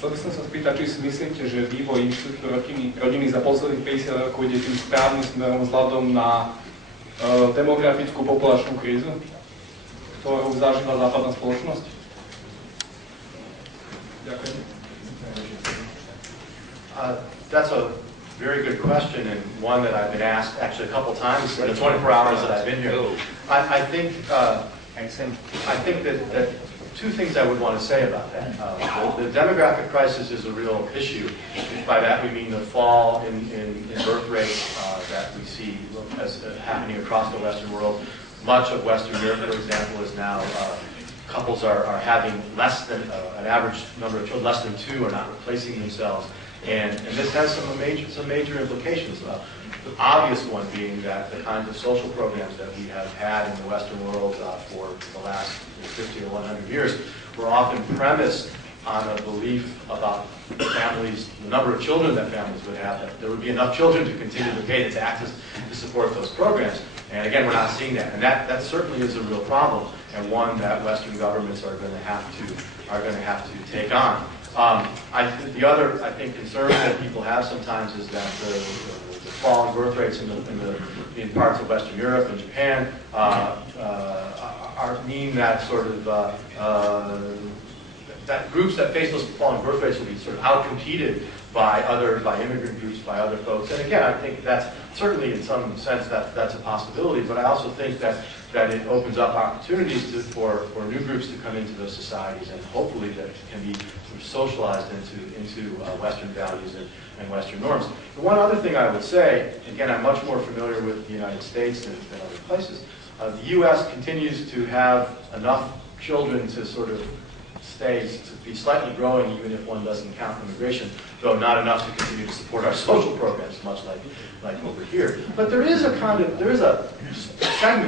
Chcel by som sa spýtať, či si myslíte, že vývoj inštitútu rodiny za posledných 50 rokov ide tým správnym smerom vzhľadom na demografickú populačnú krízu, ktorú zažíva západná spoločnosť? Ďakujem. That's a very good question, and one that I've been asked actually a couple times in the 24 hours that I've been here. I think that two things I would want to say about that. The demographic crisis is a real issue. By that we mean the fall in birth rate that we see as happening across the Western world. Much of Western Europe, for example, is now couples are having less than an average number of children, less than 2, are not replacing themselves. And this has some major implications. The obvious one being that the kinds of social programs that we have had in the Western world for the last 50 or 100 years were often premised on a belief about families, the number of children that families would have, that there would be enough children to continue to pay the taxes to support those programs. And again, we're not seeing that, and that certainly is a real problem, and one that Western governments are going to have to take on. The other, I think, concern that people have sometimes is that the fall in birth rates in parts of Western Europe and Japan mean that sort of that groups that face those falling birth rates will be sort of outcompeted by immigrant groups, by other folks. And again, I think that's certainly in some sense that's a possibility, but I also think that it opens up opportunities for new groups to come into those societies, and hopefully that can be sort of socialized into Western values and Western norms. The one other thing I would say, again, I'm much more familiar with the United States than other places. The U.S. continues to have enough children to sort of to be slightly growing, even if one doesn't count immigration, though not enough to continue to support our social programs, much like over here. But there is a segment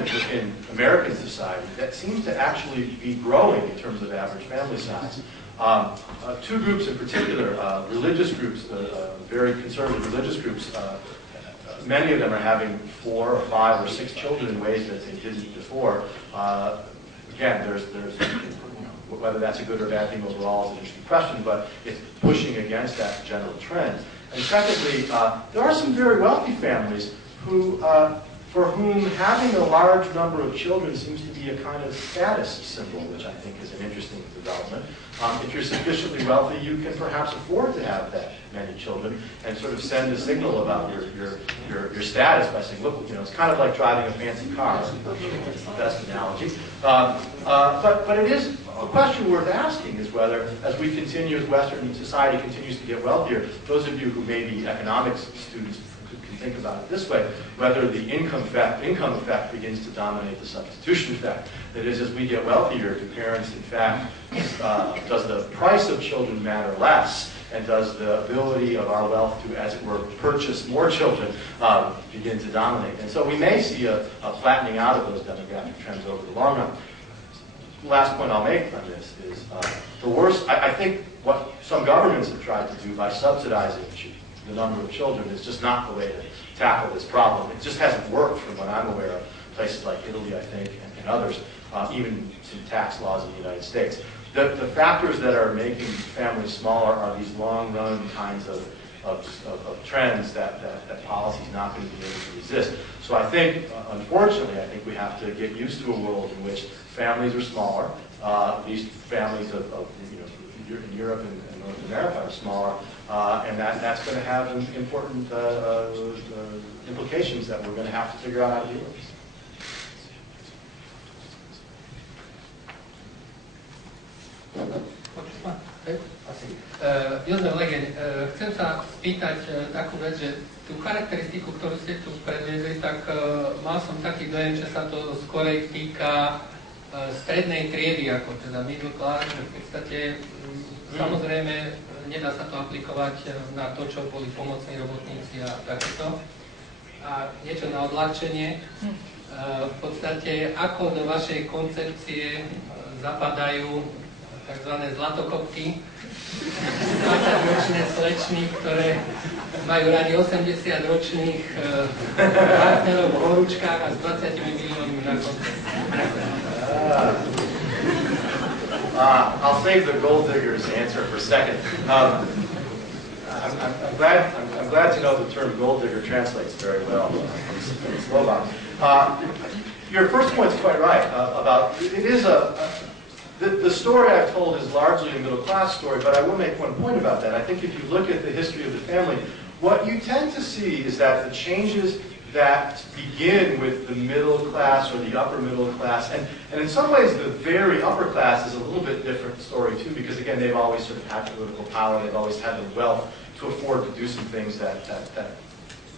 within American society that seems to actually be growing in terms of average family size. Two groups in particular, religious groups, very conservative religious groups, many of them are having 4 or 5 or 6 children in ways that they didn't before. Again, there's whether that's a good or bad thing overall is an interesting question, but it's pushing against that general trend. And secondly, there are some very wealthy families for whom having a large number of children seems to be a kind of status symbol, which I think is an interesting development. If you're sufficiently wealthy, you can perhaps afford to have that many children and sort of send a signal about your status by saying, look, it's kind of like driving a fancy car. That's the best analogy. But it is a question worth asking is whether, as Western society continues to get wealthier, those of you who may be economics students can think about it this way, whether the income effect begins to dominate the substitution effect. That is, as we get wealthier, do parents, in fact, does the price of children matter less, and does the ability of our wealth to, as it were, purchase more children begin to dominate? And so we may see a flattening out of those demographic trends over the long run. Last point I'll make on this is the worst. I think what some governments have tried to do by subsidizing the number of children is just not the way to tackle this problem. It just hasn't worked from what I'm aware of. Places like Italy, I think, and others, even some tax laws in the United States. The factors that are making families smaller are these long-run kinds of trends that policy is not going to be able to resist. So I think, unfortunately, we have to get used to a world in which families are smaller. These families in Europe and North America are smaller, and that's going to have important implications that we're going to have to figure out how to deal with. Jozef Legeň, chcem sa spýtať takú vec, že tú charakteristiku, ktorú ste tu predviedli, tak mal som taký dojem, že sa to skorej týka strednej triedy, ako teda middle class, že v podstate samozrejme nedá sa to aplikovať na to, čo boli pomocní robotníci a takéto. A niečo na odľahčenie. V podstate, ako do vašej koncepcie zapadajú tzv. Zlatokopky, 20-ročné slečny, ktoré majú radi 80-ročných partnerov v horúčkách a s 20 miliónmi na konci. I'll save the gold diggers answer for a second. I'm glad to know the term gold digger translates very well from Slovak. Your first point is quite right about it is the story I've told is largely a middle class story, but I will make one point about that. I think if you look at the history of the family, what you tend to see is that the changes that begin with the middle class or the upper middle class, and in some ways the very upper class is a little bit different story too, because again they've always sort of had political power, they've always had the wealth to afford to do some things that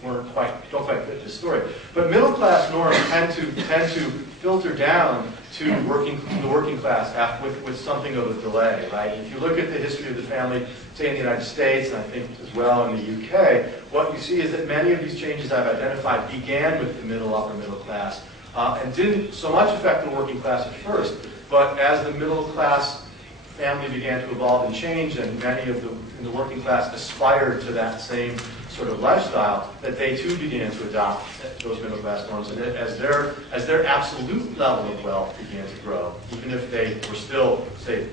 don't quite fit this story. But middle class norms tend to filter down to the working class with something of a delay, right? If you look at the history of the family, say in the United States, and I think as well in the UK, what you see is that many of these changes I've identified began with the upper middle class, and didn't so much affect the working class at first, but as the middle class family began to evolve and change, and many of in the working class aspired to that same sort of lifestyle, that they too began to adopt those middle class norms, and as their absolute level of wealth began to grow, even if they were still, say,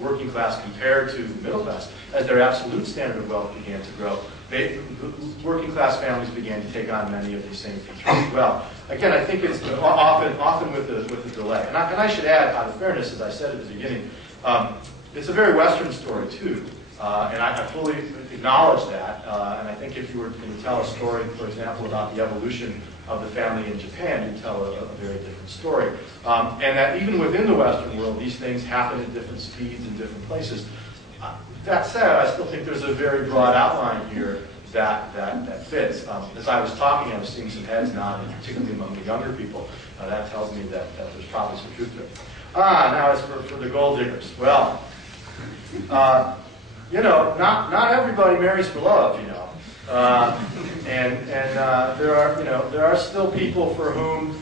working class compared to the middle class, as their absolute standard of wealth began to grow, working class families began to take on many of these same features as well. Again, I think it's often with the delay. And I should add, out of fairness, as I said at the beginning, it's a very Western story too. And I fully acknowledge that. And I think if you were going to tell a story, for example, about the evolution of the family in Japan, you'd tell a very different story. And that even within the Western world, these things happen at different speeds in different places. That said, I still think there's a very broad outline here that fits. As I was talking, I was seeing some heads nodding, particularly among the younger people. That tells me that there's probably some truth to it. Now as for the gold diggers. Well, you know, not everybody marries for love, you know. And there are still people for whom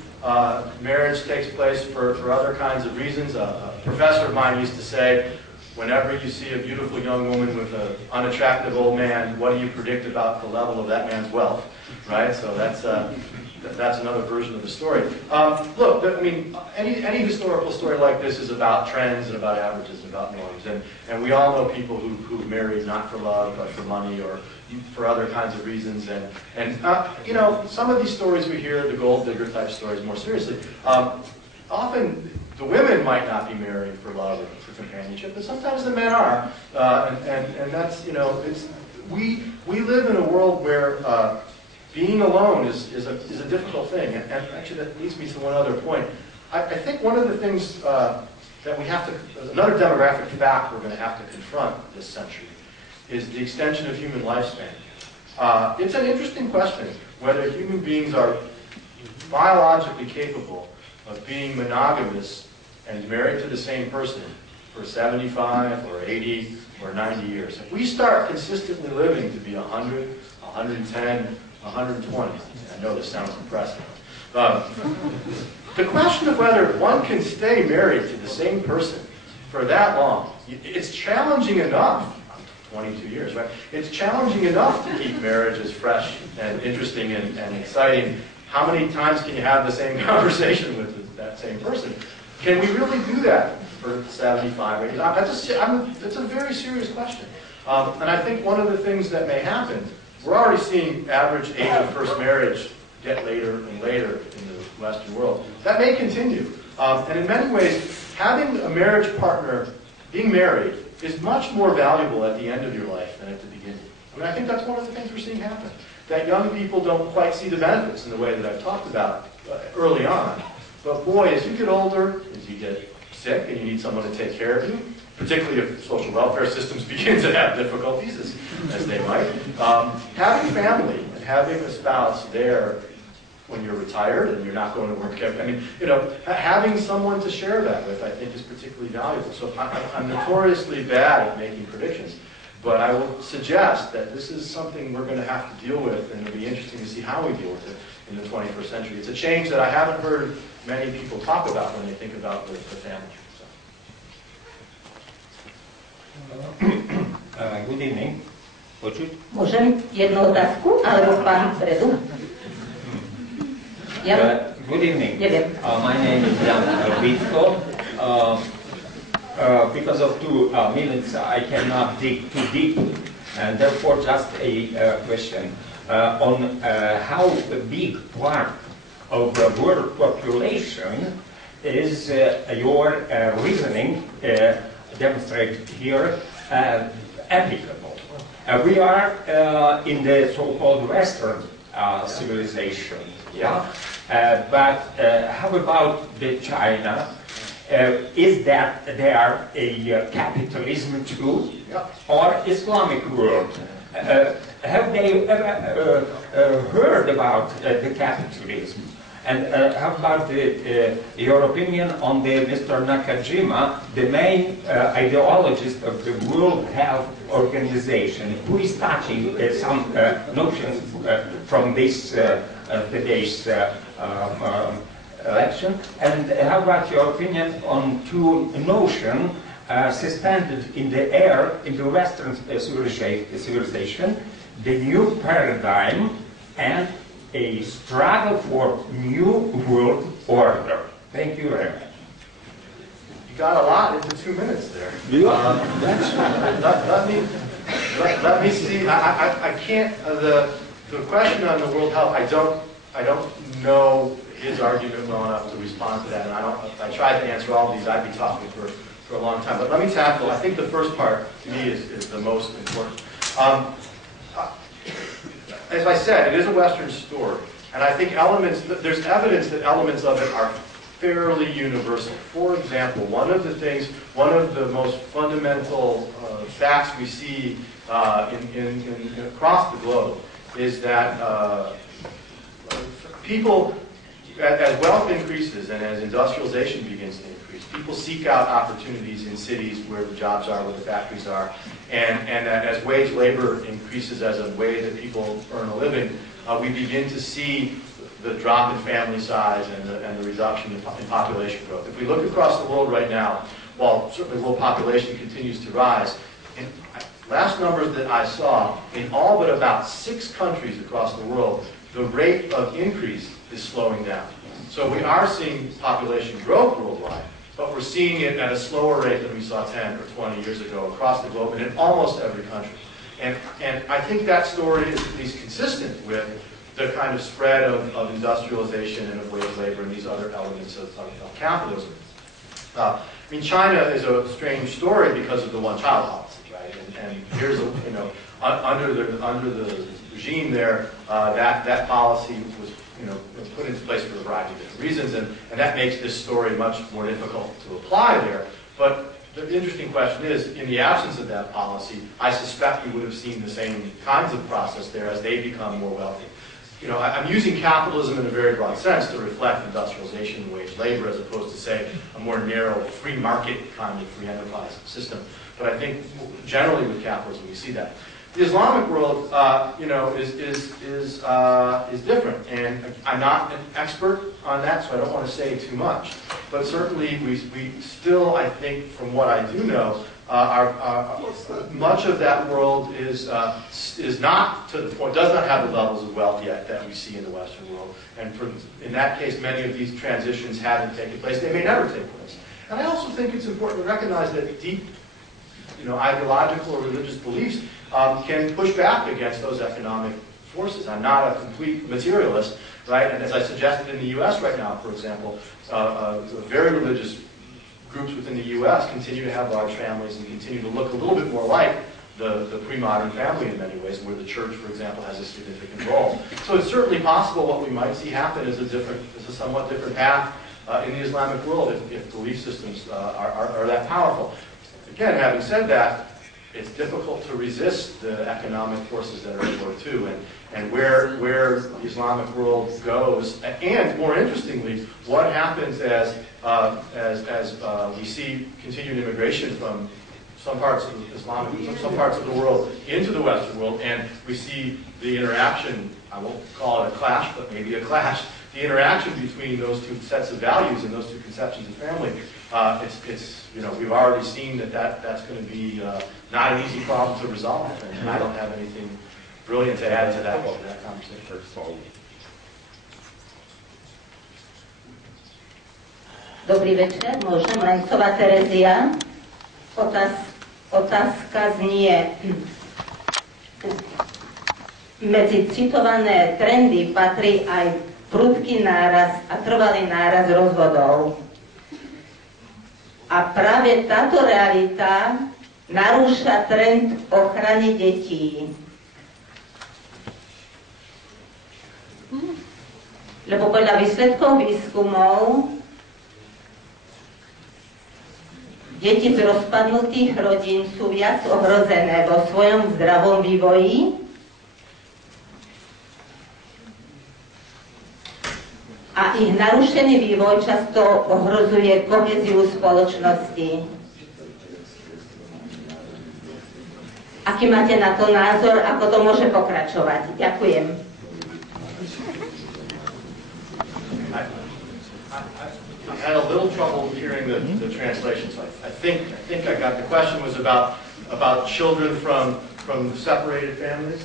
marriage takes place for other kinds of reasons. A professor of mine used to say, whenever you see a beautiful young woman with an unattractive old man, what do you predict about the level of that man's wealth, right? So that's another version of the story. Look, I mean, any historical story like this is about trends and about averages and about norms. And we all know people who've married not for love, but for money or for other kinds of reasons. And you know, some of these stories we hear, the gold digger type stories more seriously, often the women might not be married for love or for companionship, but sometimes the men are. And that's, you know, we live in a world where being alone is a difficult thing. And actually that leads me to one other point. I think one of the things that we have to, another demographic fact we're going to have to confront this century is the extension of human lifespan. It's an interesting question whether human beings are biologically capable of being monogamous and married to the same person for 75 or 80 or 90 years. If we start consistently living to be 100, 110, 120, I know this sounds impressive. The question of whether one can stay married to the same person for that long, it's challenging enough, 22 years, right? It's challenging enough to keep marriages fresh and interesting and exciting. How many times can you have the same conversation with that same person? Can we really do that for 75 or 80? It's a very serious question. And I think one of the things that may happen, we're already seeing average age of first marriage get later and later in the Western world. That may continue. And in many ways, having a marriage partner, being married, is much more valuable at the end of your life than at the beginning. I mean, I think that's one of the things we're seeing happen. That young people don't quite see the benefits in the way that I've talked about early on. But boy, as you get older, as you get sick and you need someone to take care of you, particularly if social welfare systems begin to have difficulties, as they might, having family and having a spouse there when you're retired and you're not going to work, I mean, you know, having someone to share that with, I think, is particularly valuable. So I'm notoriously bad at making predictions, but I will suggest that this is something we're going to have to deal with, and it'll be interesting to see how we deal with it in the 21st century. It's a change that I haven't heard many people talk about when they think about the family. Good evening. Môžem jednu otázku, alebo pán vpredu? Good evening. My name is Jan Horwitz. because of 2 minutes, I cannot dig too deep, and therefore just a question on how big part of the world population is your reasoning demonstrated here applicable. We are in the so-called Western civilization, yeah? But how about the China? Is that there a capitalism too, or Islamic world? Have they ever heard about the capitalism? And how about your opinion on the Mr. Nakajima, the main ideologist of the World Health Organization, who is touching some notions from this today's election? And how about your opinion on 2 notions suspended in the air in the Western civilization, the new paradigm and a struggle for new world order? Thank you very much. You got a lot into 2 minutes there. Let me see. I can't. The question on the world health. I don't know his argument well enough to respond to that, and if I tried to answer all of these, I'd be talking for a long time. But let me tackle. I think the first part to me is the most important. As I said, it is a Western story, and I think there's evidence that elements of it are fairly universal. For example, one of the most fundamental facts we see across the globe is that people, as wealth increases and as industrialization begins to increase, people seek out opportunities in cities where the jobs are, where the factories are, and as wage labor increases as a way that people earn a living, we begin to see the drop in family size and the reduction in population growth. If we look across the world right now, while certainly world population continues to rise, in last numbers that I saw, in all but about 6 countries across the world, the rate of increase is slowing down. So we are seeing population growth worldwide, but we're seeing it at a slower rate than we saw 10 or 20 years ago across the globe and in almost every country. And I think that story is at least consistent with the kind of spread of industrialization and of wage labor and these other elements of capitalism. I mean, China is a strange story because of the one-child policy, right? And here's under the regime there, that policy was put into place for a variety of different reasons, and that makes this story much more difficult to apply there. But the interesting question is, in the absence of that policy, I suspect we would have seen the same kinds of process there as they become more wealthy. I'm using capitalism in a very broad sense to reflect industrialization and wage labor as opposed to, say, a more narrow free market kind of free enterprise system. But I think generally with capitalism we see that. The Islamic world, is different, and I'm not an expert on that, so I don't want to say too much. But certainly, we still, I think, from what I do know, much of that world is not to the point, does not have the levels of wealth yet that we see in the Western world. And in that case, many of these transitions haven't taken place. They may never take place. And I also think it's important to recognize that deep, ideological or religious beliefs can push back against those economic forces. I'm not a complete materialist, right? And as I suggested in the U.S. right now, for example, very religious groups within the U.S. continue to have large families and continue to look a little bit more like the pre-modern family in many ways, where the church, for example, has a significant role. So it's certainly possible what we might see happen is a somewhat different path in the Islamic world if belief systems are that powerful. Again, having said that, it's difficult to resist the economic forces that are at work too, and where the Islamic world goes, and more interestingly, what happens as we see continued immigration from some parts of some parts of the world into the Western world, and we see the interaction. I won't call it a clash, but maybe a clash. The interaction between those two sets of values and those two conceptions of family. We've already seen that's going to be not an easy problem to resolve, and I don't have anything brilliant to add to that conversation. Dobrý večer, môžem, Rancová Terezia. Otázka znie, medzi citované trendy patrí aj prudký náraz a trvalý náraz rozvodov. A práve táto realita narúša trend ochrany detí. Lebo podľa výsledkov výskumov deti z rozpadnutých rodín sú viac ohrozené vo svojom zdravom vývoji a ich narušený vývoj často ohrozuje kohéziu spoločnosti. Aký máte na to názor, ako to môže pokračovať? Ďakujem. I had a little trouble hearing the translation, so I think I got the question was about children from separated families.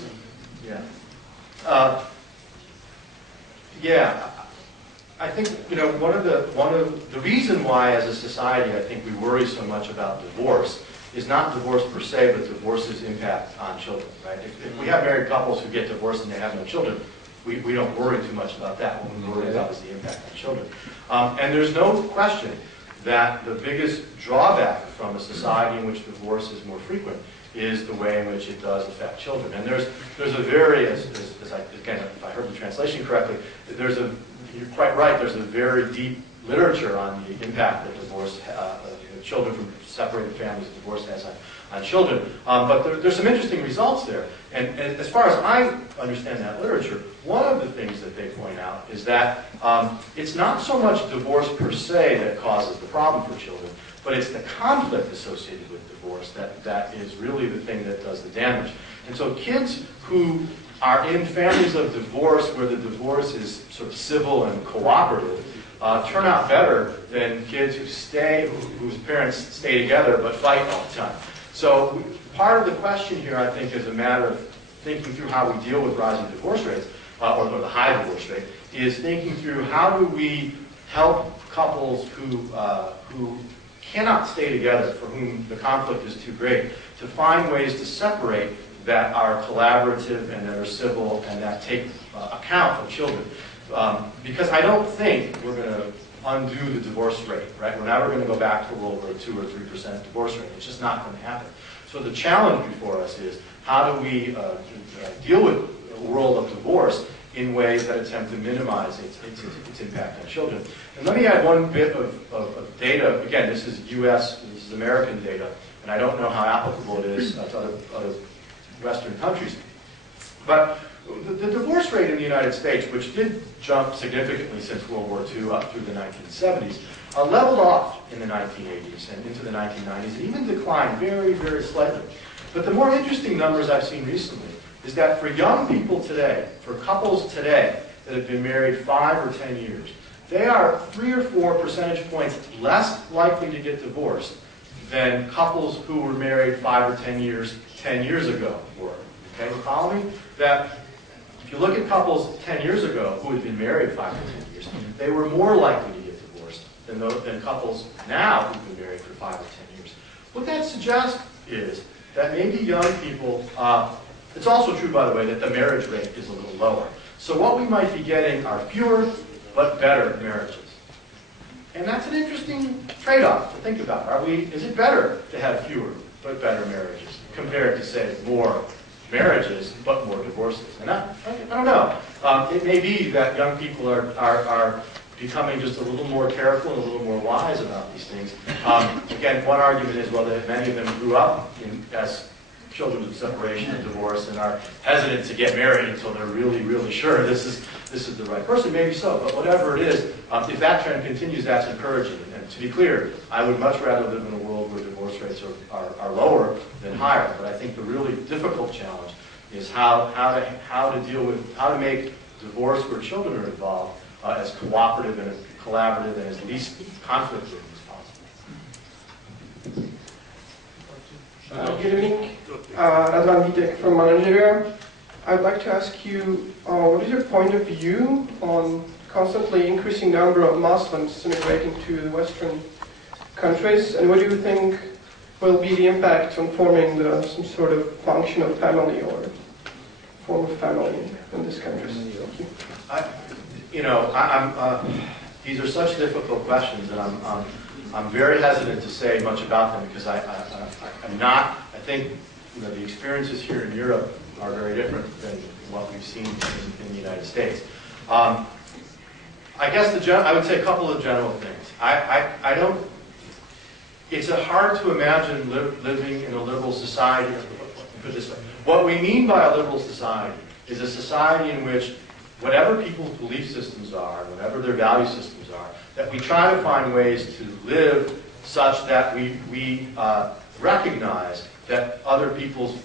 Yeah. Yeah. I think one of the reason why as a society I think we worry so much about divorce is not divorce per se, but divorce's impact on children. Right? If we have married couples who get divorced and they have no children, we don't worry too much about that. What we worry about is the impact on children. And there's no question that the biggest drawback from a society in which divorce is more frequent is the way in which it does affect children. And there's a very, again, if I heard the translation correctly, you're quite right, there's a very deep literature on the impact that divorce, children from separated families, divorce has on children. But there's some interesting results there. And as far as I understand that literature, one of the things that they point out is that it's not so much divorce per se that causes the problem for children, but it's the conflict associated with divorce that is really the thing that does the damage. And so kids who are in families of divorce where the divorce is sort of civil and cooperative turn out better than kids whose parents stay together but fight all the time. So part of the question here, I think, is a matter of thinking through how we deal with rising divorce rates, or the high divorce rate, is thinking through how do we help couples who cannot stay together, for whom the conflict is too great, to find ways to separate that are collaborative and that are civil and that take account of children. Because I don't think we're going to undo the divorce rate, right? We're never going to go back to World War II or 3% divorce rate. It's just not going to happen. So the challenge before us is how do we deal with a world of divorce in ways that attempt to minimize its impact on children. And let me add one bit of data. Again, this is U.S., this is American data, and I don't know how applicable it is to other Western countries. But the divorce rate in the United States, which did jump significantly since World War II up through the 1970s, leveled off in the 1980s and into the 1990s, and even declined very, very slightly. But the more interesting numbers I've seen recently is that for young people today, for couples today that have been married 5 or 10 years, they are 3 or 4 percentage points less likely to get divorced than couples who were married 5 or 10 years ago were. Okay, you follow me? That if you look at couples 10 years ago who had been married 5 or 10 years, they were more likely to get divorced than couples now who've been married for 5 or 10 years. What that suggests is that maybe young people, it's also true, by the way, that the marriage rate is a little lower. So what we might be getting are fewer but better marriages. And that's an interesting trade-off to think about. Is it better to have fewer but better marriages compared to, say, more marriages but more divorces? And I don't know. It may be that young people are becoming just a little more careful and a little more wise about these things. Again, one argument is, well, that many of them grew up as children of separation and divorce and are hesitant to get married until they're really, really sure this is the right person. Maybe so, but whatever it is, if that trend continues, that's encouraging. And to be clear, I would much rather live in a world where divorce rates are lower than higher. But I think the really difficult challenge is how to make divorce where children are involved as cooperative and as collaborative and as least conflict-ridden as possible. Good evening. Advan Vitek from Nigeria. I'd like to ask you, what is your point of view on constantly increasing number of Muslims immigrating to the Western countries, and what do you think will be the impact on forming some sort of function of family or form of family in this country? Thank you. These are such difficult questions, and I'm very hesitant to say much about them because I'm not. I think the experiences here in Europe are very different than what we've seen in the United States. I guess I would say a couple of general things. I don't. It's hard to imagine living in a liberal society. Put it this way: what we mean by a liberal society is a society in which whatever people's belief systems are, whatever their value systems are, that we try to find ways to live such that we recognize that other people's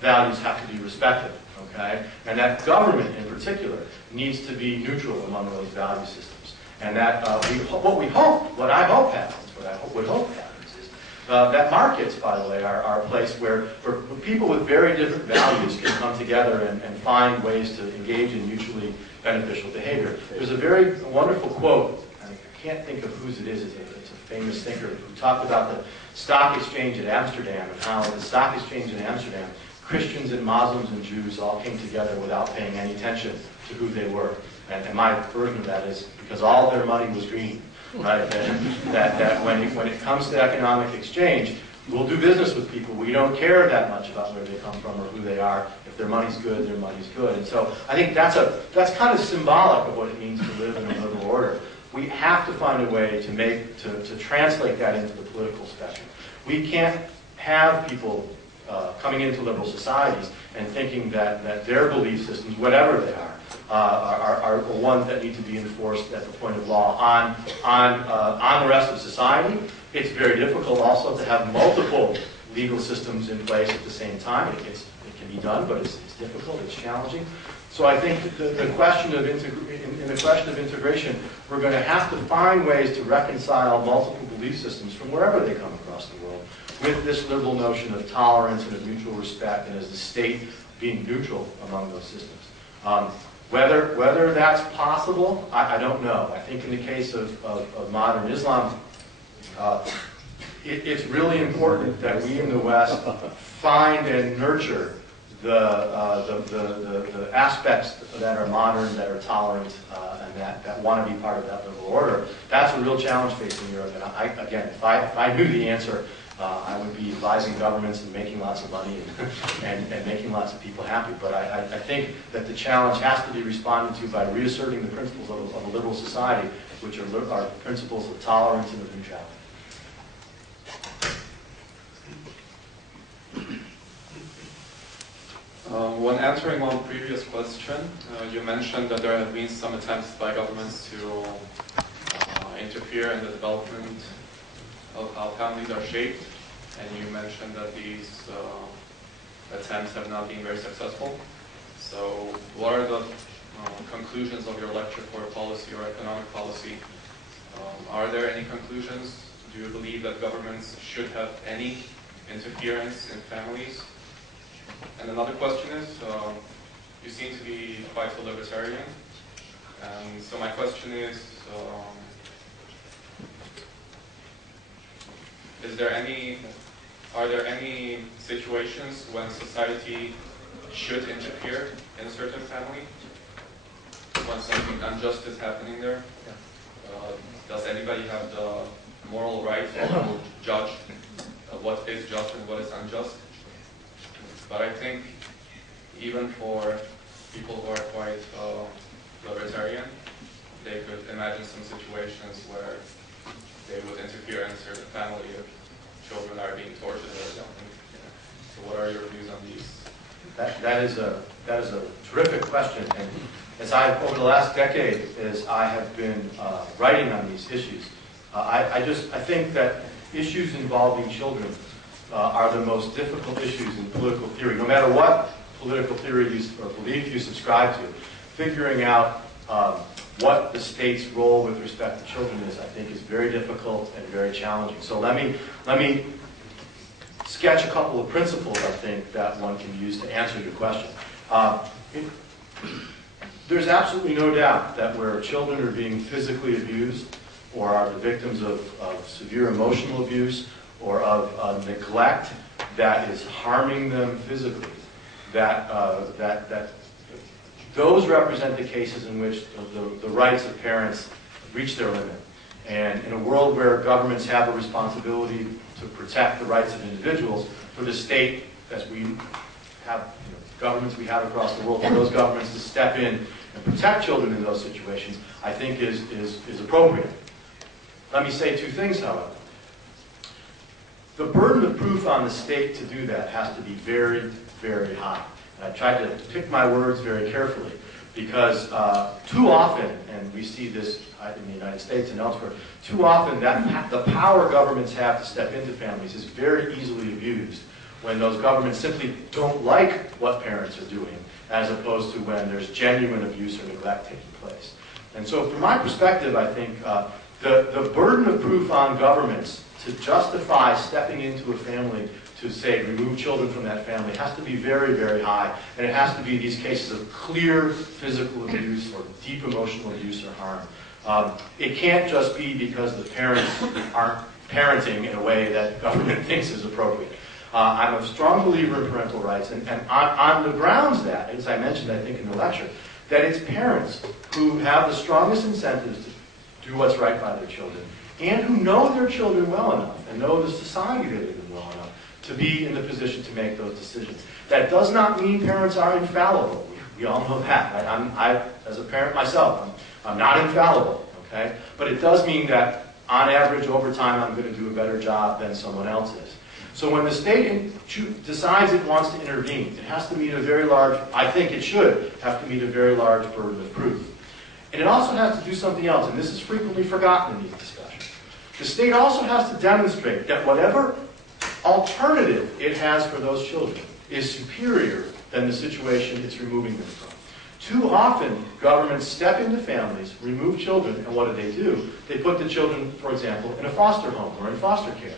values have to be respected, okay? And that government, in particular, needs to be neutral among those value systems. And that what I hope happens is that markets, by the way, are a place where people with very different values can come together and find ways to engage in mutually beneficial behavior. There's a wonderful quote, and I can't think of whose it is. It's a famous thinker who talked about the stock exchange at Amsterdam and how the stock exchange in Amsterdam, Christians and Muslims and Jews all came together without paying any attention to who they were. And my version of that is because all their money was green. Right? That when it comes to economic exchange, we'll do business with people. We don't care that much about where they come from or who they are. If their money's good, their money's good. And so I think that's kind of symbolic of what it means to live in a liberal order. We have to find a way to translate that into the political spectrum. We can't have people coming into liberal societies and thinking that their belief systems, whatever they are ones that need to be enforced at the point of law on the rest of society. It's very difficult also to have multiple legal systems in place at the same time. It can be done, but it's difficult, it's challenging. So I think in the question of integration, we're going to have to find ways to reconcile multiple belief systems from wherever they come across the world with this liberal notion of tolerance and of mutual respect, and as the state being neutral among those systems. Whether that's possible, I don't know. I think in the case of modern Islam, it's really important that we in the West find and nurture the aspects that are modern, that are tolerant, and that want to be part of that liberal order. That's a real challenge facing Europe. And again, if I knew the answer, I would be advising governments and making lots of money and making lots of people happy. But I think that the challenge has to be responded to by reasserting the principles of a liberal society, which are principles of tolerance and of neutrality. When answering one previous question, you mentioned that there have been some attempts by governments to interfere in the development of how families are shaped, and you mentioned that these attempts have not been very successful. So what are the conclusions of your lecture for policy or economic policy? Are there any conclusions? Do you believe that governments should have any interference in families? And another question is, you seem to be quite a libertarian, and so my question is are there any situations when society should interfere in a certain family? When something unjust is happening there? Does anybody have the moral right to judge what is just and what is unjust? But I think even for people who are quite libertarian, they could imagine some situations where they would interfere in a certain family if children are being tortured or something. So what are your views on these? That is a terrific question. And as over the last decade, as I have been writing on these issues, I think that issues involving children are the most difficult issues in political theory. No matter what political theory or belief you subscribe to, figuring out what the state's role with respect to children is, I think, is very difficult and very challenging. So let me sketch a couple of principles, I think, that one can use to answer your question. There's absolutely no doubt that where children are being physically abused or are the victims of severe emotional abuse or of neglect that is harming them physically, that those represent the cases in which the rights of parents reach their limit. And in a world where governments have a responsibility to protect the rights of individuals, for the state, as we have governments we have across the world, for those governments to step in and protect children in those situations, I think is appropriate. Let me say two things, however. The burden of proof on the state to do that has to be very, very high. And I tried to pick my words very carefully, because too often, and we see this in the United States and elsewhere, too often the power governments have to step into families is very easily abused when those governments simply don't like what parents are doing, as opposed to when there's genuine abuse or neglect taking place. And so from my perspective, I think the burden of proof on governments to justify stepping into a family to, say, remove children from that family has to be very, very high, and it has to be these cases of clear physical abuse or deep emotional abuse or harm. It can't just be because the parents aren't parenting in a way that government thinks is appropriate. I'm a strong believer in parental rights, and on the grounds that, as I mentioned, I think in the lecture, that it's parents who have the strongest incentives to do what's right by their children, and who know their children well enough, and know the society they live in well enough, to be in the position to make those decisions. That does not mean parents are infallible. We all know that. Right? As a parent myself, I'm not infallible, okay? But it does mean that, on average, over time, I'm going to do a better job than someone else is. So when the state decides it wants to intervene, it has to meet a very large, I think it should have to meet a very large burden of proof. And it also has to do something else, and this is frequently forgotten in these discussions. The state also has to demonstrate that whatever alternative it has for those children is superior than the situation it's removing them from. Too often, governments step into families, remove children, and what do? They put the children, for example, in a foster home or in foster care.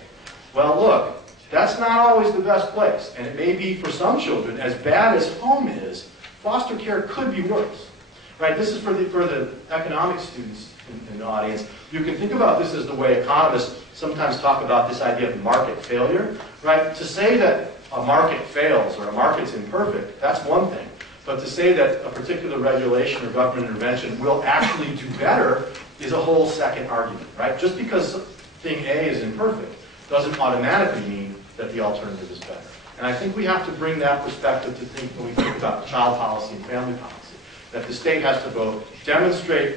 Well, look, that's not always the best place, and it may be for some children, as bad as home is, foster care could be worse. Right? This is for the economics students in the audience. You can think about this as the way economists sometimes talk about this idea of market failure. Right? To say that a market fails or a market's imperfect, that's one thing. But to say that a particular regulation or government intervention will actually do better is a whole second argument. Right? Just because thing A is imperfect doesn't automatically mean that the alternative is better. And I think we have to bring that perspective to think when we think about child policy and family policy. That the state has to both demonstrate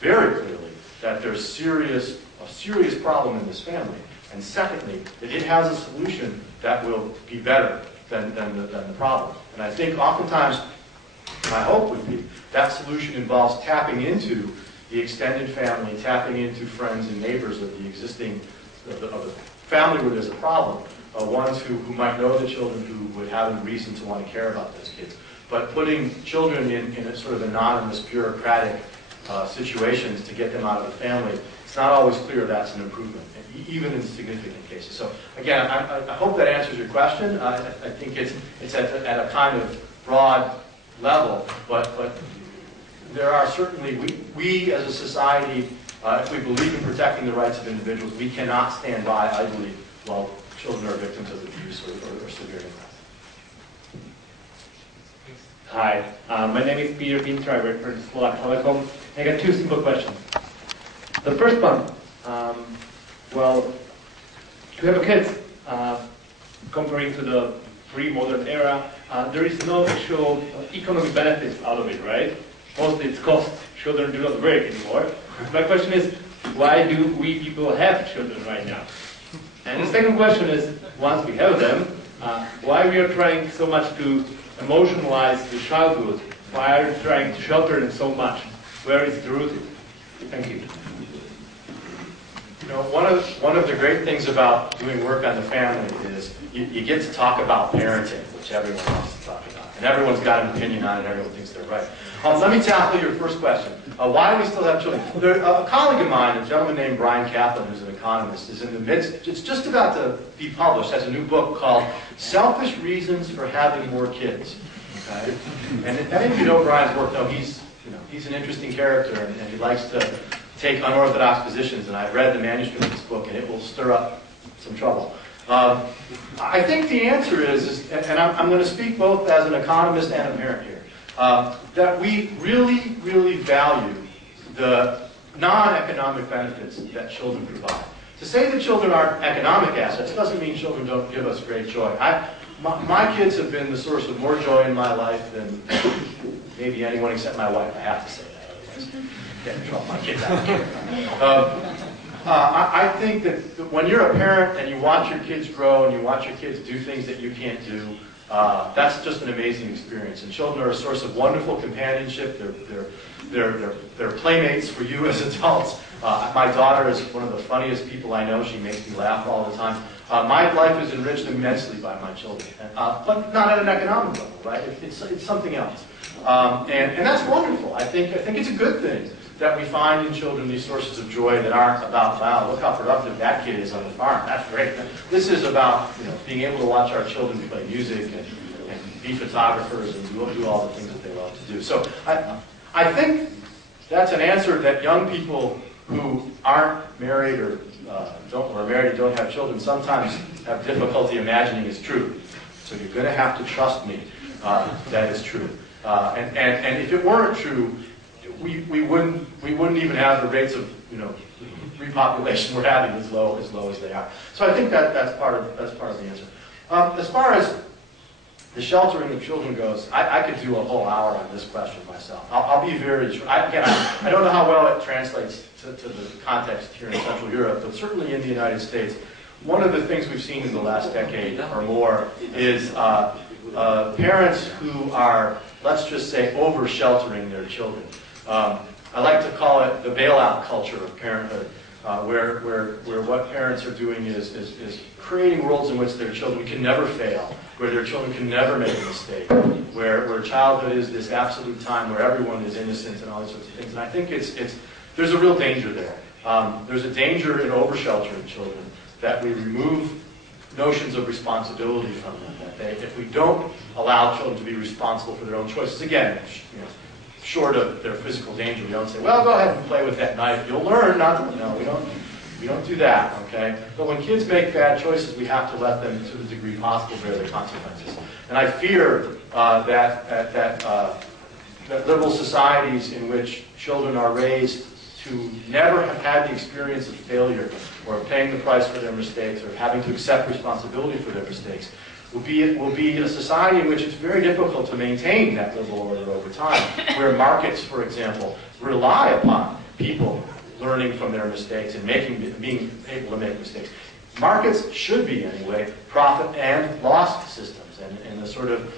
very clearly that there's a serious problem in this family, and secondly, that it has a solution that will be better than the problem. And I think oftentimes, my hope would be, that solution involves tapping into the extended family, tapping into friends and neighbors of the existing, of the family where there's a problem, ones who might know the children, who would have a reason to want to care about those kids. But putting children in a sort of anonymous, bureaucratic situations to get them out of the family, it's not always clear that's an improvement, even in significant cases. So again, I hope that answers your question. I think it's at a kind of broad level, but there are certainly, we as a society, if we believe in protecting the rights of individuals, we cannot stand by idly while children are victims of abuse or severe neglect. Hi, my name is Peter Pinter. I work for the Slovak Telecom. I got two simple questions. The first one, well, to have a kid, comparing to the pre-modern era, there is no actual economic benefits out of it, right? Mostly it's cost. Children do not work anymore. My question is, why do we people have children right now? And the second question is, once we have them, why we are trying so much to emotionalize the childhood? Why are you trying to shelter them so much? Where is it rooted? Thank you. You know, one of the great things about doing work on the family is you get to talk about parenting, which everyone wants to talk about. And everyone's got an opinion on it, and everyone thinks they're right. Let me tackle your first question. Why do we still have children? A colleague of mine, a gentleman named Brian Kaplan, who's an economist, is in the midst, it's just about to be published, has a new book called Selfish Reasons for Having More Kids. Okay? And if any of you know Brian's work, know he's an interesting character, and he likes to take unorthodox positions, and I've read the manuscript of this book, and it will stir up some trouble. I think the answer is and I'm going to speak both as an economist and a parent here, that we really, really value the non-economic benefits that children provide. To say that children aren't economic assets doesn't mean children don't give us great joy. My kids have been the source of more joy in my life than maybe anyone except my wife. I have to say that, otherwise I get in trouble. My kids out here. I think that when you're a parent and you watch your kids grow and you watch your kids do things that you can't do, that's just an amazing experience. And children are a source of wonderful companionship. They're playmates for you as adults. My daughter is one of the funniest people I know. She makes me laugh all the time. My life is enriched immensely by my children, but not at an economic level, right? It's something else, and that's wonderful. I think it's a good thing that we find in children these sources of joy that aren't about, wow, look how productive that kid is on the farm. That's great. This is about being able to watch our children play music and be photographers and do all the things that they love to do. So I think that's an answer that young people who aren't married or married and don't have children sometimes have difficulty imagining is true. So you're going to have to trust me that it's true. And if it weren't true, we wouldn't even have the rates of repopulation we're having as low as they are. So I think that's part of the answer. As far as the sheltering of children goes, I could do a whole hour on this question myself. I'll be very short. I don't know how well it translates to the context here in Central Europe, but certainly in the United States, one of the things we've seen in the last decade or more is parents who are, let's just say, over-sheltering their children. I like to call it the bailout culture of parenthood, where what parents are doing is creating worlds in which their children can never fail, where their children can never make a mistake, where childhood is this absolute time where everyone is innocent and all these sorts of things. And I think there's a real danger there. There's a danger in over-sheltering children, that we remove notions of responsibility from them. That if we don't allow children to be responsible for their own choices, again, short of their physical danger, we don't say, well, go ahead and play with that knife. You'll learn not to. No, we don't do that, okay? But when kids make bad choices, we have to let them, to the degree possible, bear the consequences. And I fear that liberal societies in which children are raised to never have had the experience of failure or of paying the price for their mistakes or having to accept responsibility for their mistakes will be a society in which it's very difficult to maintain that liberal order over time, where markets, for example, rely upon people learning from their mistakes and being able to make mistakes. Markets should be, anyway, profit and loss systems. And in the sort of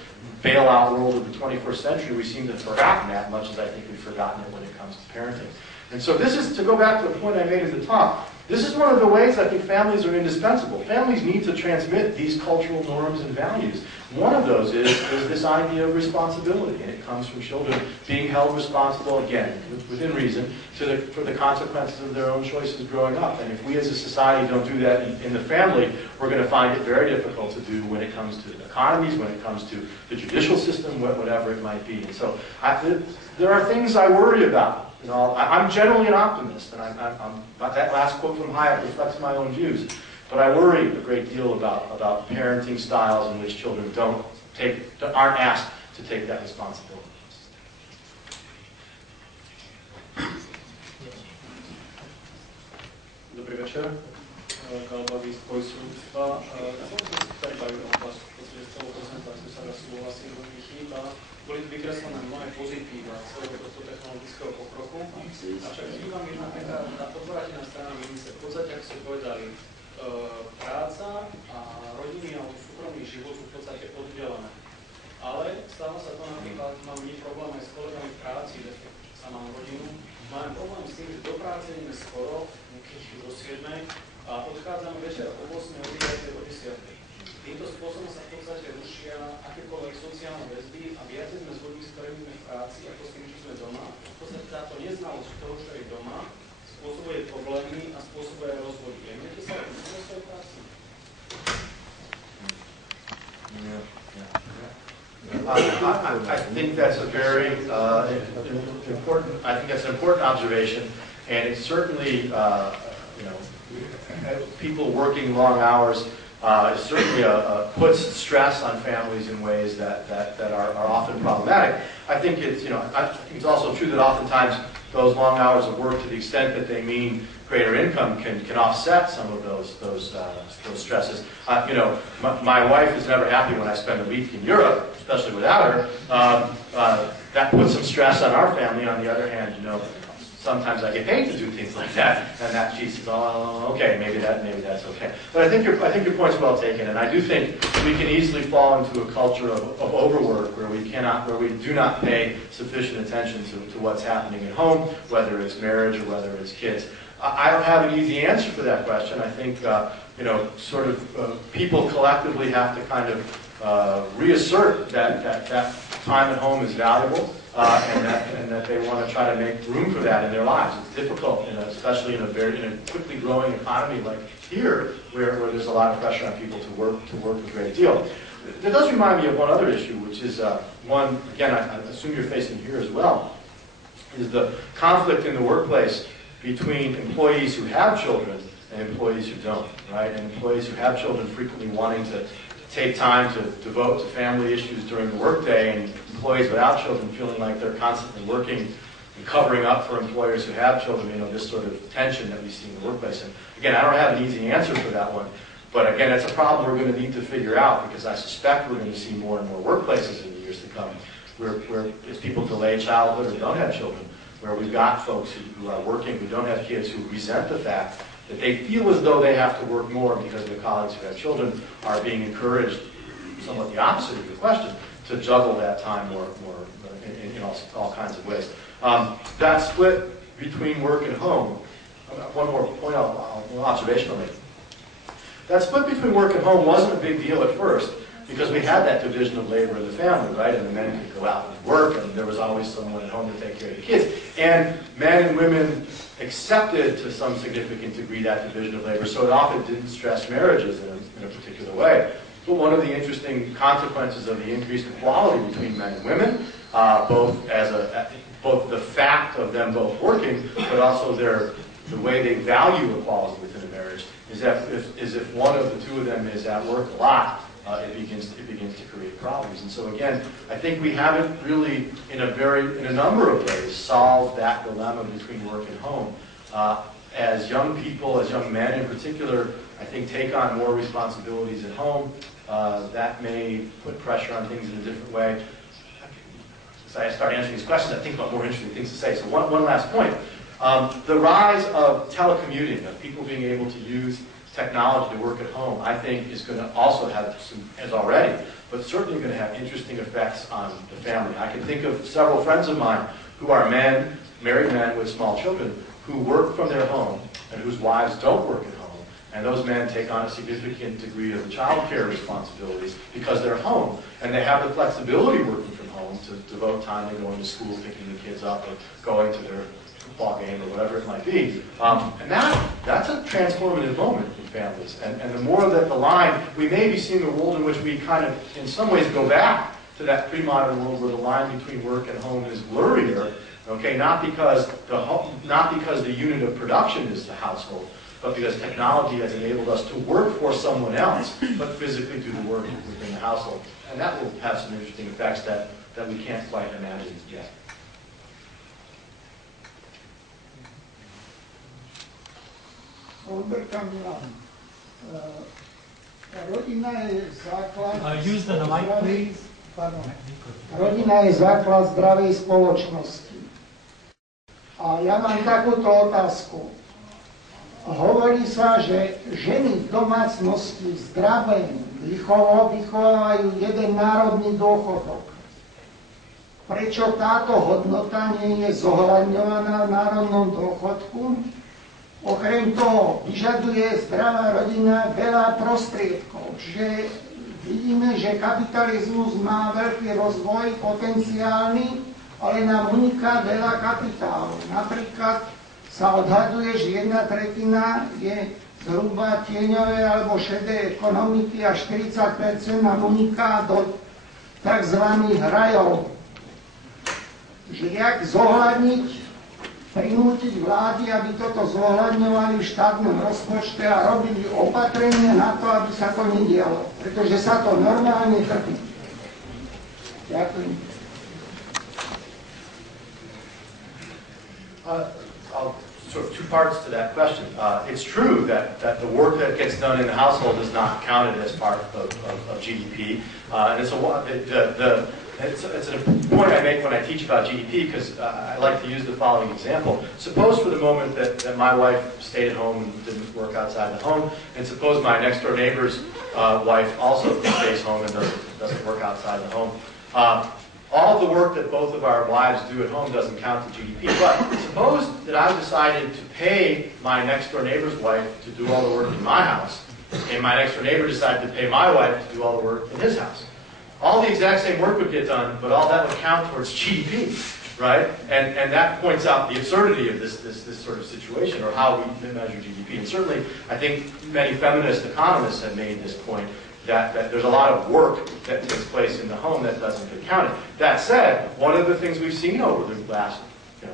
bailout world of the 21st century, we seem to have forgotten that, much as I think we've forgotten it when it comes to parenting. And so this is, to go back to the point I made at the top, this is one of the ways I think families are indispensable. Families need to transmit these cultural norms and values. One of those is this idea of responsibility, and it comes from children being held responsible, again, within reason, for the consequences of their own choices growing up. And if we as a society don't do that in the family, we're going to find it very difficult to do when it comes to economies, when it comes to the judicial system, whatever it might be. And so there are things I worry about. I'm generally an optimist, and that last quote from Hayek reflects my own views. But I worry a great deal about parenting styles in which children aren't asked to take that responsibility. Dobrý večer. Kalbavý spojsúdstva. Chcel som sa tady baviť o vás, pretože s celou prezentáciou sa dá súhlasiť do mých chýb a boli vykreslené mnohé pozitíva celého tohto technologického pokroku. Avšak chýba mi jedna taká odvrátená strana mince. V podstate, ako ste povedali, práca a rodiny alebo súkromný život sú v podstate oddelené. Ale stáva sa to napríklad, mám problém aj s kolegami v práci, sa mám rodinu. Mám problém s tým, že do práce ideme skoro, niekedy do 7 a odchádzame večer o 8, o 9, o 10. Týmto spôsobom sa v podstate rušia akékoľvek sociálne väzby a viacej sme s ľuďmi, s ktorými sme v práci, ako s tým, že sme doma. V podstate táto neznalosť toho, čo je doma, spôsobuje problémy a spôsobuje rozvoj. Viete sa o svojej práci? I think that's a very important. I think that's an important observation, and it's certainly people working long hours certainly puts stress on families in ways that are often problematic. I think it's also true that oftentimes those long hours of work, to the extent that they mean greater income, can offset some of those stresses. My wife is never happy when I spend a week in Europe, especially without her. That puts some stress on our family. On the other hand, sometimes I get paid to do things like that, and that she says, "Oh, okay, maybe that's okay." But I think your point's well taken, and I do think we can easily fall into a culture of overwork where we do not pay sufficient attention to what's happening at home, whether it's marriage or whether it's kids. I don't have an easy answer for that question. I think people collectively have to kind of reassert that time at home is valuable. And that they want to try to make room for that in their lives. It's difficult, especially in a quickly growing economy like here, where there's a lot of pressure on people to work a great deal. That does remind me of one other issue, which is one, again, I assume you're facing here as well, is the conflict in the workplace between employees who have children and employees who don't, right? And employees who have children frequently wanting to take time to devote to family issues during the workday, and employees without children feeling like they're constantly working and covering up for employers who have children, this sort of tension that we see in the workplace. And again, I don't have an easy answer for that one, but again, it's a problem we're going to need to figure out, because I suspect we're going to see more and more workplaces in the years to come where as people delay childhood or don't have children, where we've got folks who are working, who don't have kids, who resent the fact that they feel as though they have to work more because their colleagues who have children are being encouraged, somewhat the opposite of your question, to juggle that time more in all kinds of ways. That split between work and home, one more point, one observation I'll make. That split between work and home wasn't a big deal at first, because we had that division of labor in the family, right? And the men could go out and work, and there was always someone at home to take care of the kids. And men and women accepted to some significant degree that division of labor, so it often didn't stress marriages in a particular way. But one of the interesting consequences of the increased equality between men and women, both the fact of them both working, but also the way they value equality within a marriage, is that if one of the two of them is at work a lot, it begins to create problems. And so again, I think we haven't really, in a number of ways, solved that dilemma between work and home. As young people, as young men in particular, I think take on more responsibilities at home. That may put pressure on things in a different way. As I start answering these questions, I think about more interesting things to say. So one last point. The rise of telecommuting, of people being able to use technology to work at home, I think is going to also have some, as already, but certainly going to have interesting effects on the family. I can think of several friends of mine who are men, married men with small children, who work from their home and whose wives don't work at home. And those men take on a significant degree of the child care responsibilities because they're home. And they have the flexibility working from home to devote time to going to school, picking the kids up, or going to their football game or whatever it might be. And that's a transformative moment in families. And the more that the line, we may be seeing a world in which we kind of, in some ways, go back to that pre-modern world where the line between work and home is blurrier. Okay, not because the unit of production is the household, but because technology has enabled us to work for someone else, but physically do the work within the household. And that will have some interesting effects that we can't quite imagine yet. Rodina je základ... Use the mic, please. Rodina je základ zdravej spoločnosti. A ja mám takúto otázku. Hovorí sa, že ženy v domácnosti zdravé vychovávajú jeden národný dôchodok. Prečo táto hodnota nie je zohľadňovaná v národnom dôchodku? Okrem toho vyžaduje zdravá rodina veľa prostriedkov. Čiže vidíme, že kapitalizmus má veľký rozvoj potenciálny, ale nám uniká veľa kapitálu. Napríklad sa odhaduje, že 1/3 je zhruba tieňové alebo šedé ekonomiky a 40% nám uniká do tzv. Rajov. Že jak zohľadniť prinútiť vlády, aby toto zohľadňovali v štátnom rozpočte a robili opatrenia na to, aby sa to nedialo. Pretože sa to normálne trpí. Ďakujem. Sort of two parts to that question. It's true that the work that gets done in the household is not counted as part of GDP. And it's a point I make when I teach about GDP, because I like to use the following example. Suppose for the moment that my wife stayed at home and didn't work outside the home, and suppose my next door neighbor's wife also stays home and doesn't work outside the home. All of the work that both of our wives do at home doesn't count to GDP, but suppose that I decided to pay my next door neighbor's wife to do all the work in my house, and my next door neighbor decided to pay my wife to do all the work in his house. All the exact same work would get done, but all that would count towards GDP, right? And that points out the absurdity of this sort of situation, or how we measure GDP. And certainly, I think many feminist economists have made this point, that there's a lot of work that takes place in the home that doesn't get counted. That said, one of the things we've seen over the last,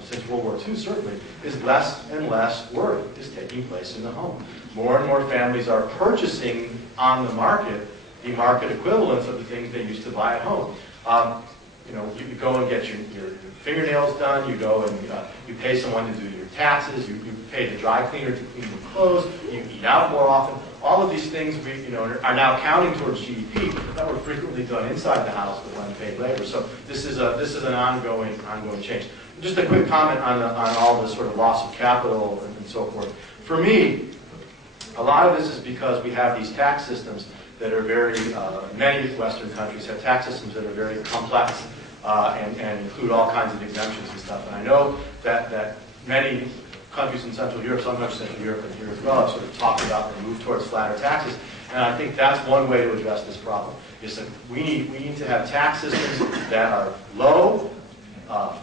since World War II certainly, is less and less work is taking place in the home. More and more families are purchasing on the market the market equivalents of the things they used to buy at home. You go and get your fingernails done, you go and you pay someone to do your taxes, you pay the dry cleaner to clean your clothes, you eat out more often. All of these things are now counting towards GDP that were frequently done inside the house with unpaid labor. So this is an ongoing change. Just a quick comment on all the sort of loss of capital and so forth. For me, a lot of this is because we have these tax systems that are very, many Western countries have tax systems that are very complex and include all kinds of exemptions and stuff. And I know that many countries in Central Europe, some countries in Central Europe and here as well, have sort of talked about the move towards flatter taxes. And I think that's one way to address this problem. Is that we need to have tax systems that are low,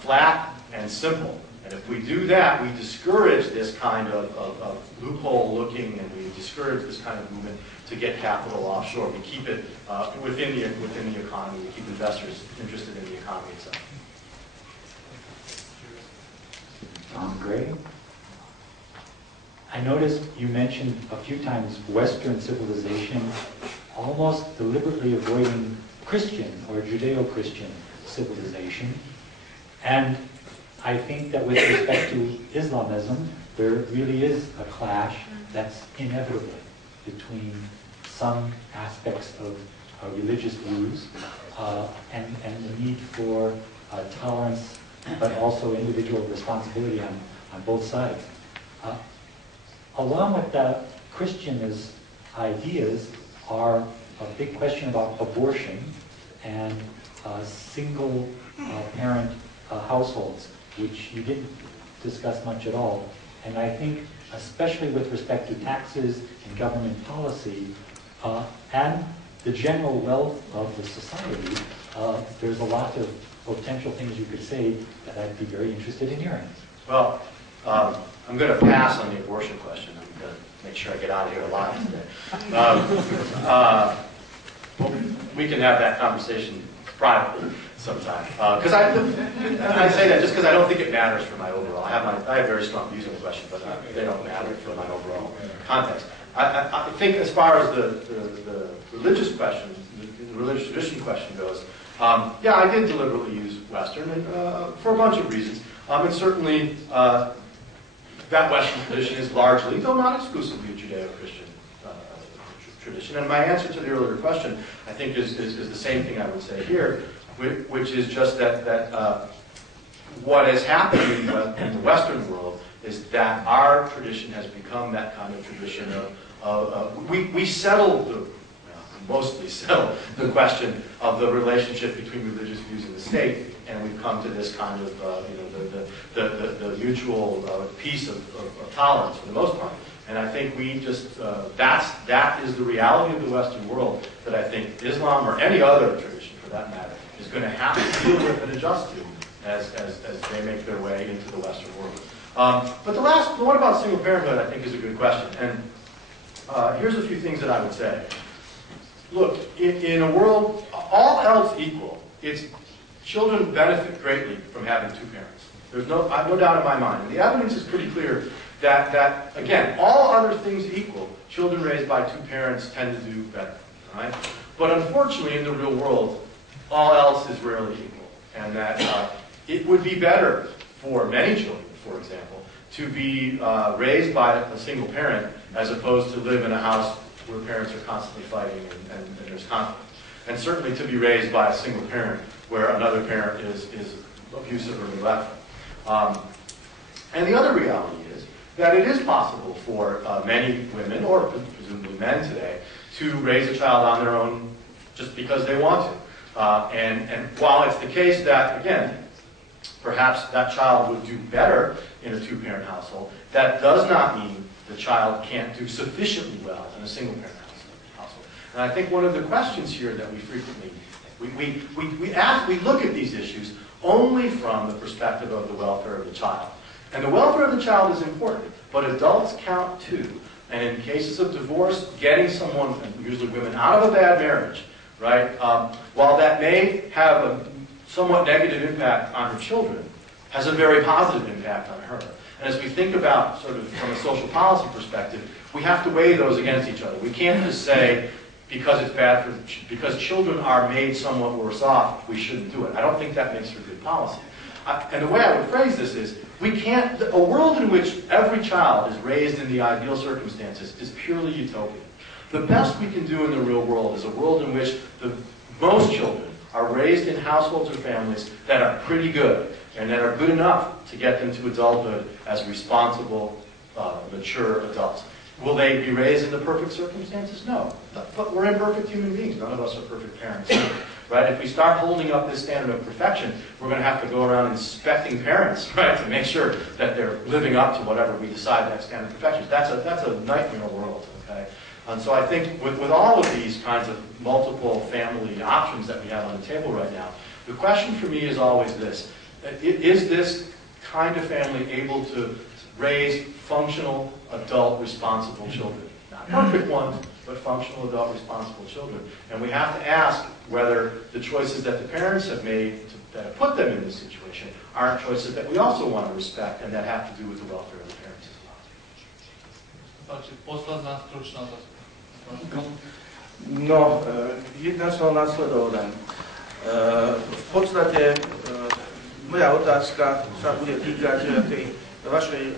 flat, and simple. And if we do that, we discourage this kind of loophole looking, and we discourage this kind of movement to get capital offshore. We keep it within the economy. We keep investors interested in the economy itself. Gray? I noticed you mentioned a few times Western civilization, almost deliberately avoiding Christian or Judeo-Christian civilization. And I think that with respect to Islamism, there really is a clash that's inevitable between some aspects of religious views and the need for tolerance, but also individual responsibility on both sides. Along with the Christianist ideas are a big question about abortion and single parent households, which you didn't discuss much at all. And I think, especially with respect to taxes and government policy, and the general wealth of the society, there's a lot of potential things you could say that I'd be very interested in hearing. Well, I'm going to pass on the abortion question. I'm going to make sure I get out of here alive today. Well, we can have that conversation privately sometime. Because I say that just because I don't think it matters for my overall. I have very strong views on the question, but they don't matter for my overall context. I think as far as the religious question, the religious tradition question goes, yeah, I did deliberately use Western, and for a bunch of reasons. And certainly, that Western tradition is largely, though not exclusively, a Judeo-Christian tradition. And my answer to the earlier question, I think, is the same thing I would say here, which is just that what has happened in the Western world is that our tradition has become that kind of tradition of we settled mostly settled the question of the relationship between religious views and the state, and we've come to this kind of the mutual peace of tolerance for the most part. And I think we just that is the reality of the Western world that I think Islam or any other tradition for that matter is going to have to deal with and adjust to as they make their way into the Western world. But the one about single parenthood I think is a good question. And here's a few things that I would say. Look, in a world, all else equal, children benefit greatly from having two parents. There's no doubt in my mind. And the evidence is pretty clear that, again, all other things equal, children raised by two parents tend to do better. Right? But unfortunately, in the real world, all else is rarely equal. And that it would be better for many children, for example, to be raised by a single parent as opposed to live in a house where parents are constantly fighting and there's conflict. And certainly to be raised by a single parent where another parent is abusive or neglectful. And the other reality is that it is possible for many women, or presumably men today, to raise a child on their own just because they want to. And while it's the case that, again, perhaps that child would do better in a two-parent household, that does not mean the child can't do sufficiently well in a single-parent household. And I think one of the questions here that we frequently, we look at these issues only from the perspective of the welfare of the child. And the welfare of the child is important, but adults count too. And in cases of divorce, getting someone, and usually women, out of a bad marriage, right, while that may have a somewhat negative impact on her children, has a very positive impact on her. And as we think about, sort of from a social policy perspective, we have to weigh those against each other. We can't just say, because it's bad because children are made somewhat worse off, we shouldn't do it. I don't think that makes for good policy. And the way I would phrase this is, a world in which every child is raised in the ideal circumstances is purely utopian. The best we can do in the real world is a world in which most children are raised in households or families that are pretty good, and that are good enough to get them to adulthood as responsible, mature adults. Will they be raised in the perfect circumstances? No. But we're imperfect human beings. None of us are perfect parents. Right? If we start holding up this standard of perfection, we're going to have to go around inspecting parents, right, to make sure that they're living up to whatever we decide that standard of perfection is. That's a nightmare world. Okay? And so I think with all of these kinds of multiple family options that we have on the table right now, the question for me is always this. Is this kind of family able to raise functional, adult, responsible children? Not perfect ones, but functional, adult, responsible children. And we have to ask whether the choices that the parents have made that have put them in this situation aren't choices that we also want to respect and that have to do with the welfare of the parents as well. No, jedna som nasledoval. V podstate moja otázka sa bude týkať tej vašej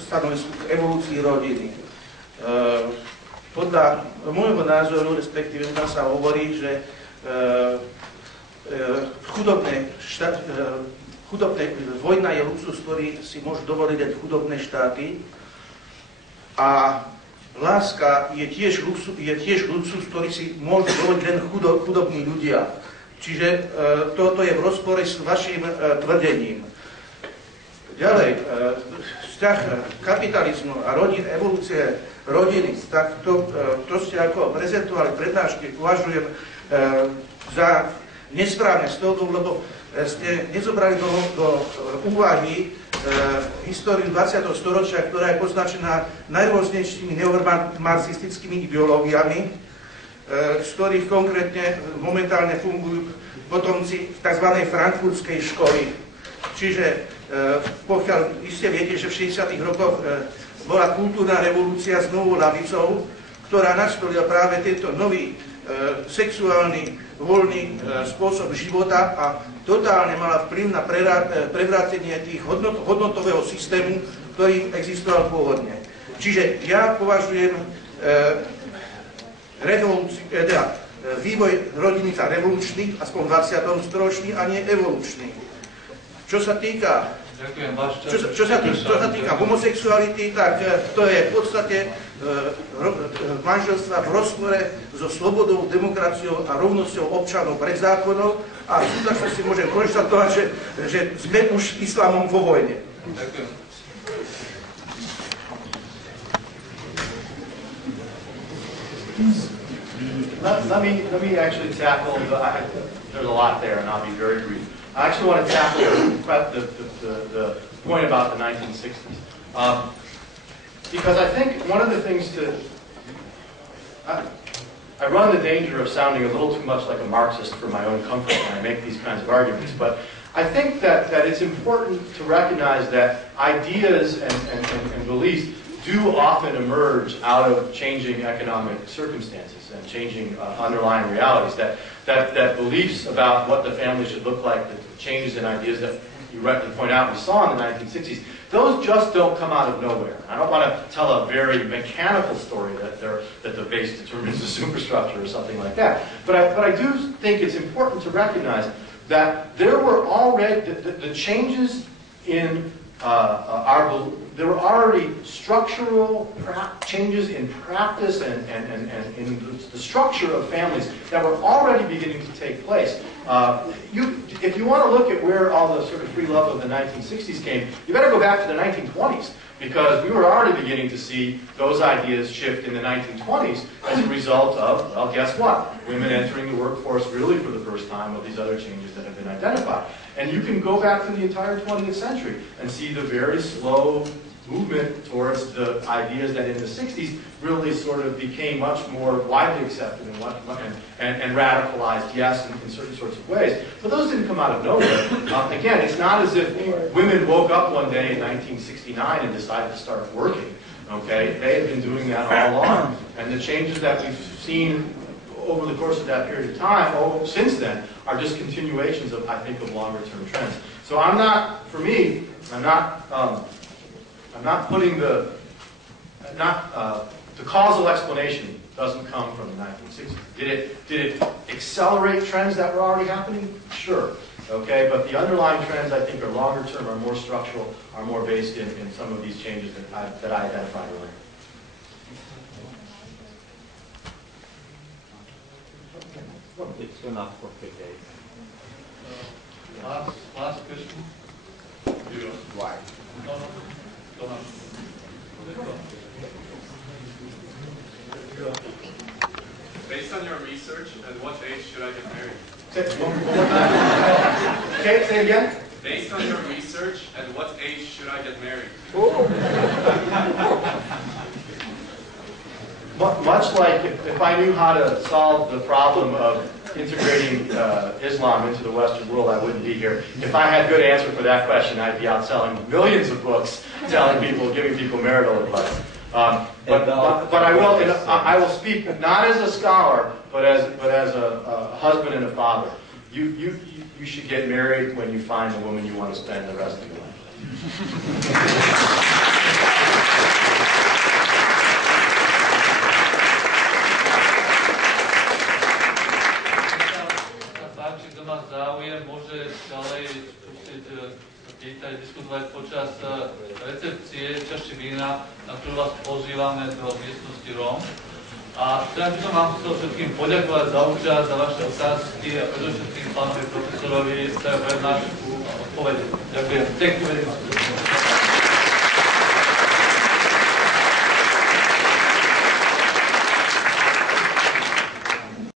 stanovisku k evolúcii rodiny. Podľa môjho názoru, respektíve u nás sa hovorí, že vojna je luxus, ktorý si môžu dovoliť aj chudobné štáty, a láska je tiež luxus, ktorý si môžu dovoliť len chudobní ľudia. Čiže toto je v rozpore s vašim tvrdením. Ďalej, vzťah kapitalizmu a evolúcie rodiny, tak to ste ako prezentovali prednášky, považujem za nesprávne z toho, lebo ste nezobrali do úvahy históriu 20. storočia, ktorá je poznačená najrôznejšími neomarxistickými ideológiami, z ktorých konkrétne momentálne fungujú potomci tzv. Frankfurtskej školy. Čiže pokiaľ iste viete, že v 60. rokoch bola kultúrna revolúcia s novou ľavicou, ktorá nastolila práve tento nový sexuálny, voľný spôsob života a totálne mala vplyv na prevrátenie tých hodnotového systému, ktorý existoval pôvodne. Čiže ja považujem vývoj rodiny za revolučný, aspoň v 20. storočný, a nie evolučný. Čo sa týka homosexuality, tak to je v podstate manželstva v rozpore so slobodou, demokraciou a rovnosťou občanov pred zákonom, a v súčasnosti môžem konštatovať, že sme už islamom vo vojne. Ďakujem. Let me actually tackle, there's a lot there and I'll be very brief. I actually want to tackle the point about the 1960s. Because I think one of the things I run the danger of sounding a little too much like a Marxist for my own comfort when I make these kinds of arguments, but I think that it's important to recognize that ideas and beliefs do often emerge out of changing economic circumstances and changing underlying realities. That beliefs about what the family should look like, the changes in ideas that you rightly point out we saw in the 1960s, those just don't come out of nowhere. I don't want to tell a very mechanical story that the base determines the superstructure or something like that. But I do think it's important to recognize that there were already the changes in there were already structural changes in practice and in the structure of families that were already beginning to take place. If you want to look at where all the sort of free love of the 1960s came, you better go back to the 1920s, because we were already beginning to see those ideas shift in the 1920s as a result of, well, guess what? Women entering the workforce really for the first time of these other changes that have been identified. And you can go back to the entire 20th century and see the very slow movement towards the ideas that in the 60s really sort of became much more widely accepted and radicalized, yes, in certain sorts of ways. But those didn't come out of nowhere. Again, it's not as if women woke up one day in 1969 and decided to start working. Okay, they had been doing that all along. And the changes that we've seen over the course of that period of time, since then, are just continuations of, I think, of longer-term trends. So I'm not, for me, I'm not putting the causal explanation doesn't come from the 1960s. Did it accelerate trends that were already happening? Sure. Okay, but the underlying trends, I think, are longer term, are more structural, are more based in some of these changes that I identified earlier. It's enough for today. Last question. Why? No. Based on your research, at what age should I get married? Okay, say again? Based on your research, at what age should I get married? Much like if I knew how to solve the problem of integrating Islam into the Western world, I wouldn't be here. If I had a good answer for that question, I'd be out selling millions of books, giving people marital advice. But I will speak not as a scholar, but as a husband and a father. You should get married when you find the woman you want to spend the rest of your life. Záujem môže ďalej pýtať, diskutovať počas recepcie čaši vína, na ktorú vás pozývame do miestnosti ROM. A teraz by som vám chcel všetkým poďakovať za účasť, za vaše otázky a predovšetkým pánovi profesorovi za prednášku a odpovede. Ďakujem. Thank you very much.